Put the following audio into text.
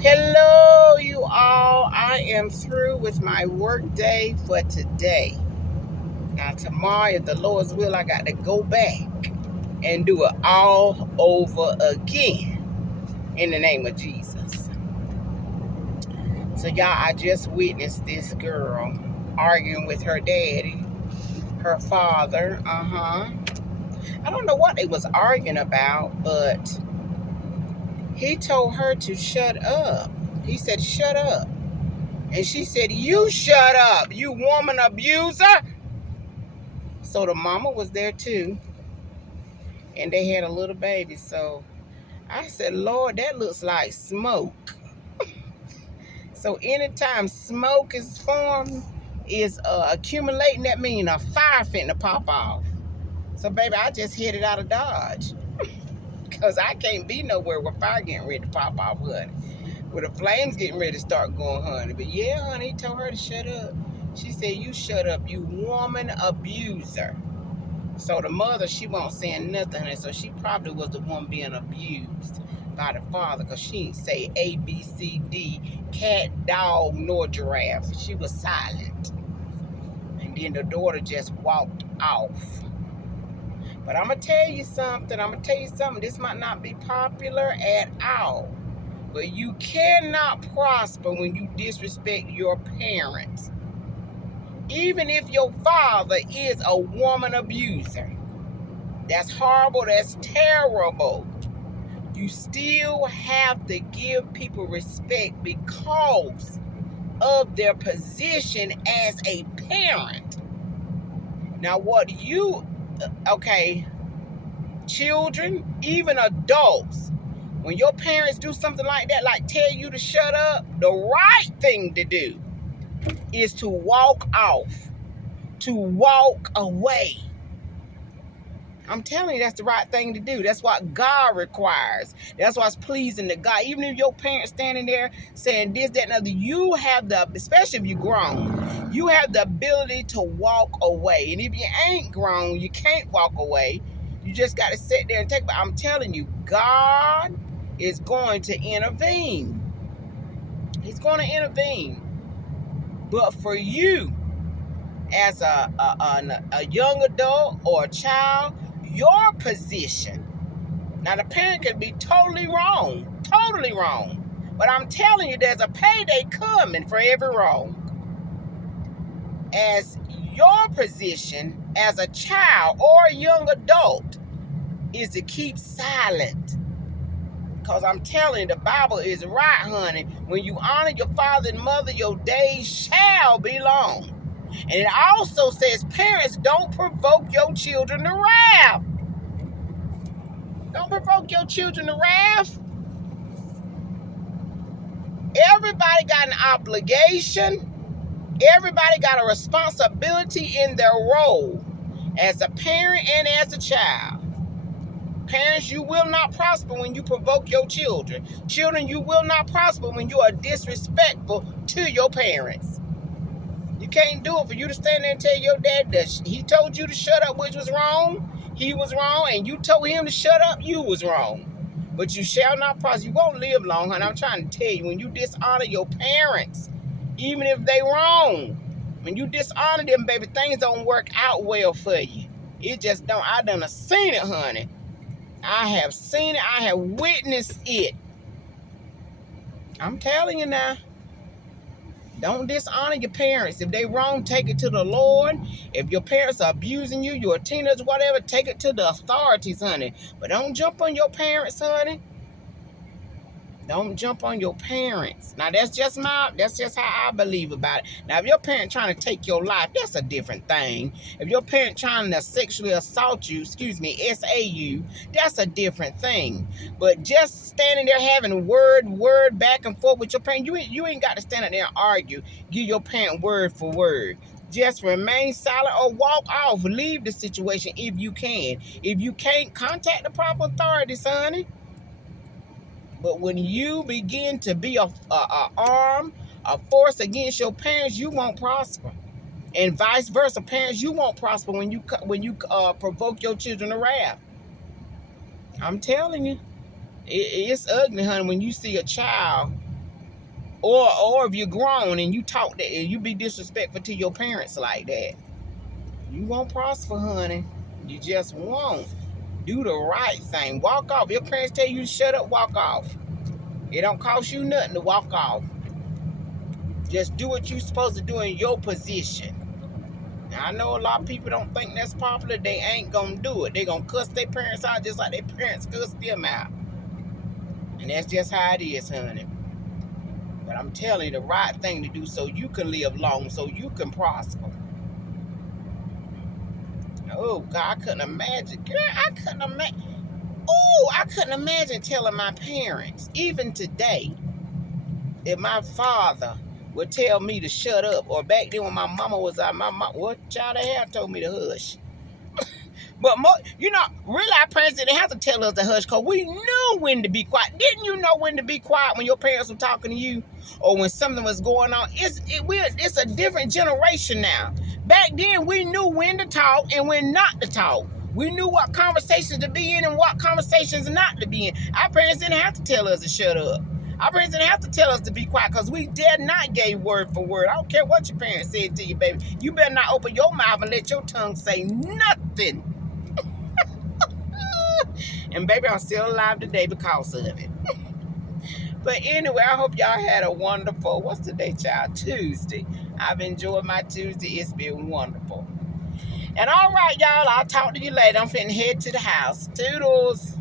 Hello, you all. I am through with my work day for today. Now, tomorrow, if the Lord's will, I got to go back and do it all over again in the name of Jesus. So, y'all, I just witnessed this girl arguing with her daddy, her father. I don't know what they was arguing about, but he told her to shut up. He said, shut up. And she said, you shut up, you woman abuser. So the mama was there too. And they had a little baby. So I said, Lord, that looks like smoke. So anytime smoke is formed, is accumulating, that means a fire finna pop off. So baby, I just headed out of Dodge. Because I can't be nowhere where fire getting ready to pop off, honey. Where the flames getting ready to start going, honey. But yeah, honey, he told her to shut up. She said, you shut up, you woman abuser. So the mother, she won't say nothing, and so she probably was the one being abused by the father, because she didn't say A, B, C, D, cat, dog, nor giraffe. She was silent. And then the daughter just walked off. But I'm going to tell you something. This might not be popular at all. But you cannot prosper when you disrespect your parents. Even if your father is a woman abuser. That's horrible. That's terrible. You still have to give people respect because of their position as a parent. Now, children, even adults, when your parents do something like that, like tell you to shut up, the right thing to do is to walk off, to walk away. I'm telling you, that's the right thing to do. That's what God requires. That's what's pleasing to God. Even if your parents standing there saying this, that, and other, you have especially if you're grown, you have the ability to walk away. And if you ain't grown, you can't walk away. You just got to sit there and take it. But I'm telling you, God is going to intervene. He's going to intervene. But for you, as a young adult or a child, your position. Now, the parent could be totally wrong. But I'm telling you, there's a payday coming for every wrong. As your position as a child or a young adult is to keep silent. Because I'm telling you, the Bible is right, honey. When you honor your father and mother, your days shall be long. And it also says, parents, don't provoke your children to wrath. Don't provoke your children to wrath. Everybody got an obligation. Everybody got a responsibility in their role as a parent and as a child. Parents, you will not prosper when you provoke your children. Children, you will not prosper when you are disrespectful to your parents. You can't do it for you to stand there and tell your dad that he told you to shut up, which was wrong. He was wrong, and you told him to shut up, you was wrong. But you shall not prosper. You won't live long, honey. I'm trying to tell you, when you dishonor your parents, even if they wrong, when you dishonor them, baby, things don't work out well for you. It just don't. I done seen it, honey. I have seen it. I have witnessed it. I'm telling you now. Don't dishonor your parents. If they wrong, take it to the Lord. If your parents are abusing you, you're a teenager, whatever, take it to the authorities, honey. But don't jump on your parents, honey. Don't jump on your parents. Now, that's just how I believe about it. Now, if your parent trying to take your life, that's a different thing. If your parent trying to sexually assault you, SAU, that's a different thing. But just standing there having word back and forth with your parent, you ain't got to stand up there and argue. Give your parent word for word. Just remain silent or walk off. Leave the situation if you can. If you can't, contact the proper authorities, honey. But when you begin to be a force against your parents, you won't prosper. And vice versa, parents, you won't prosper when you provoke your children to wrath. I'm telling you, it's ugly, honey, when you see a child, or if you're grown and you talk that, and you be disrespectful to your parents like that, you won't prosper, honey. You just won't. Do the right thing. Walk off. Your parents tell you to shut up, walk off. It don't cost you nothing to walk off. Just do what you're supposed to do in your position. Now, I know a lot of people don't think that's popular. They ain't gonna do it. They gonna cuss their parents out just like their parents cuss them out. And that's just how it is, honey. But I'm telling you, the right thing to do so you can live long, so you can prosper. Oh, God, I couldn't imagine. Girl, I couldn't imagine. Oh, I couldn't imagine telling my parents, even today, if my father would tell me to shut up, or back then when my mama was out, my mom, what child they have told me to hush. But really, our parents didn't have to tell us to hush because we knew when to be quiet. Didn't you know when to be quiet when your parents were talking to you, or when something was going on? It's a different generation now. Back then, we knew when to talk and when not to talk. We knew what conversations to be in and what conversations not to be in. Our parents didn't have to tell us to shut up. Our parents didn't have to tell us to be quiet because we dare not give word for word. I don't care what your parents said to you, baby. You better not open your mouth and let your tongue say nothing. And baby, I'm still alive today because of it. But anyway, I hope y'all had a wonderful, what's today, child? Tuesday. I've enjoyed my Tuesday. It's been wonderful. And all right, y'all, I'll talk to you later. I'm finna head to the house. Toodles.